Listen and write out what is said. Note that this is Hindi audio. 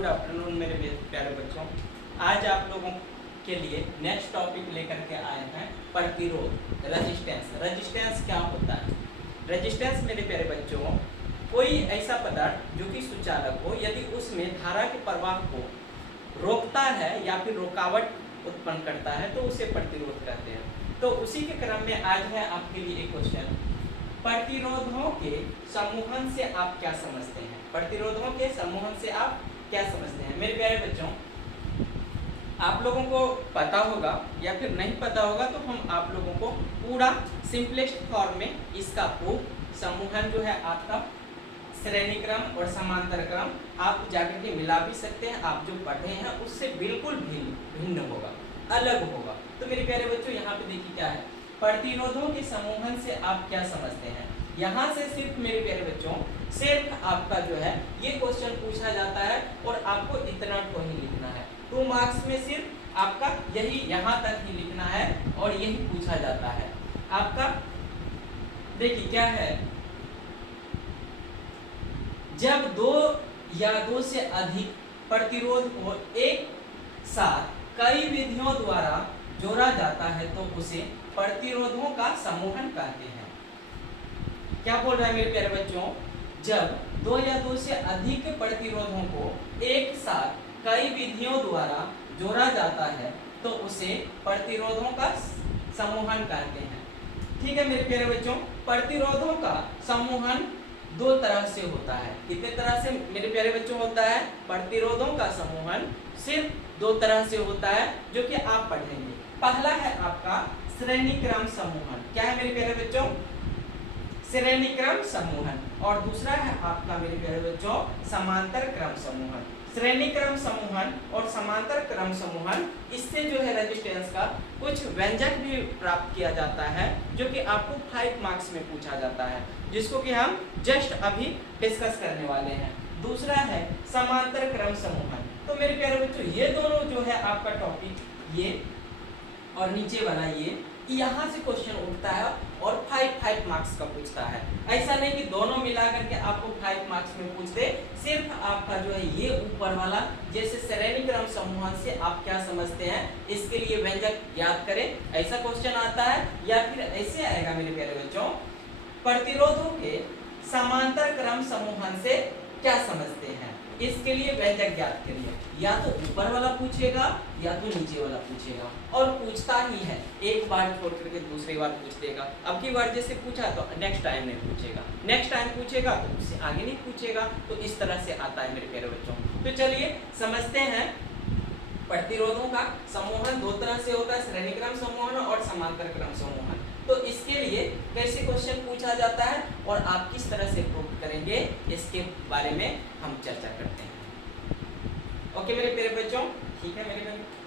गुड आफ्टरनून मेरे प्यारे बच्चों। आज आप लोगों के लिए नेक्स्ट टॉपिक लेकर के आए हैं प्रतिरोध, रेजिस्टेंस। रेजिस्टेंस क्या होता है? रेजिस्टेंस मेरे प्यारे बच्चों कोई ऐसा पदार्थ जो कि सुचालक हो, यदि उसमें धारा के प्रवाह को रोकता है या फिर रुकावट उत्पन्न करता है तो उसे प्रतिरोध कहते हैं। तो उसी के क्रम में आज है आपके लिए एक क्वेश्चन, प्रतिरोधों के समूहन से आप क्या समझते हैं? प्रतिरोधों के समूहन से आप क्या समझते हैं? मेरे प्यारे बच्चों, आप लोगों को पता होगा या फिर नहीं पता होगा तो हम आप लोगों को पूरा सिंपलेस्ट फॉर्म में इसका प्रूफ, समूहन जो है आपका श्रेणी क्रम और समांतर क्रम आप जाकर के मिला भी सकते हैं। आप जो पढ़े हैं उससे बिल्कुल भिन्न होगा, अलग होगा। तो मेरे प्यारे बच्चों यहाँ पे देखिए क्या है, प्रतिरोधों के समूहन से आप क्या समझते हैं। यहाँ से सिर्फ मेरे प्यारे बच्चों सिर्फ आपका जो है ये क्वेश्चन पूछा जाता है और आपको इतना को ही लिखना है। 2 मार्क्स में सिर्फ आपका यही यहाँ तक ही लिखना है और यही पूछा जाता है आपका। देखिए क्या है, जब 2 या 2 से अधिक प्रतिरोध को एक साथ कई विधियों द्वारा जोड़ा जाता है तो उसे प्रतिरोधों का समूहन कहते हैं। क्या बोल रहा है मेरे प्यारे बच्चों, जब 2 या 2 से अधिक प्रतिरोधों को एक साथ कई विधियों द्वारा जोड़ा जाता है तो उसे प्रतिरोधों का समूहन कहते हैं। ठीक है मेरे प्यारे बच्चों, प्रतिरोधों का समूहन 2 तरह से होता है। कितने तरह से मेरे प्यारे बच्चों होता है? प्रतिरोधों का समूहन सिर्फ 2 तरह से होता है जो कि आप पढ़ेंगे। पहला है आपका श्रेणी क्रम समूहन। क्या है मेरे प्यारे बच्चों? श्रेणी क्रम समूहन। और दूसरा है आपका मेरे प्यारे बच्चों समांतर क्रम समूहन। श्रेणी क्रम समूहन और समांतर क्रम समूहन, इससे जो है रेजिस्टेंस का कुछ व्यंजक भी प्राप्त किया जाता है जो कि आपको 5 मार्क्स में पूछा जाता है, जिसको कि हम जस्ट अभी डिस्कस करने वाले हैं। दूसरा है समांतर क्रम समूहन। तो मेरे प्यारे बच्चों ये दोनों जो है आपका टॉपिक, ये और नीचे वाला ये, यहाँ से क्वेश्चन उठता है और 5 मार्क्स का पूछता है। ऐसा नहीं कि दोनों मिला करके आपको 5 मार्क्स में पूछ दे। सिर्फ आपका जो है ये ऊपर वाला, जैसे श्रेणी क्रम समूहन से आप क्या समझते हैं, इसके लिए व्यंजक याद करें, ऐसा क्वेश्चन आता है। या फिर ऐसे आएगा मेरे प्यारे बच्चों, प्रतिरोधों के समांतर क्रम समूहन से क्या समझते हैं, इसके लिए व्यंजक याद करिए। या तो ऊपर वाला पूछेगा या तो नीचे वाला पूछेगा, और पूछता ही है, एक बार छोड़ करके दूसरी बार पूछ देगा। अब की बार जैसे पूछा तो नेक्स्ट टाइम नहीं पूछेगा, नेक्स्ट टाइम पूछेगा तो उससे आगे नहीं पूछेगा। तो इस तरह से आता है मेरे प्यारे बच्चों। तो चलिए समझते हैं, प्रतिरोधों का समूहन 2 तरह से होता है, श्रेणी क्रम समूहन और समांतर क्रम समूहन। तो इसके लिए कैसे क्वेश्चन पूछा जाता है और आप किस तरह से प्रूव करेंगे, इसके बारे में हम चर्चा करते हैं। ओके मेरे प्यारे बच्चों, ठीक है मेरे बच्चों।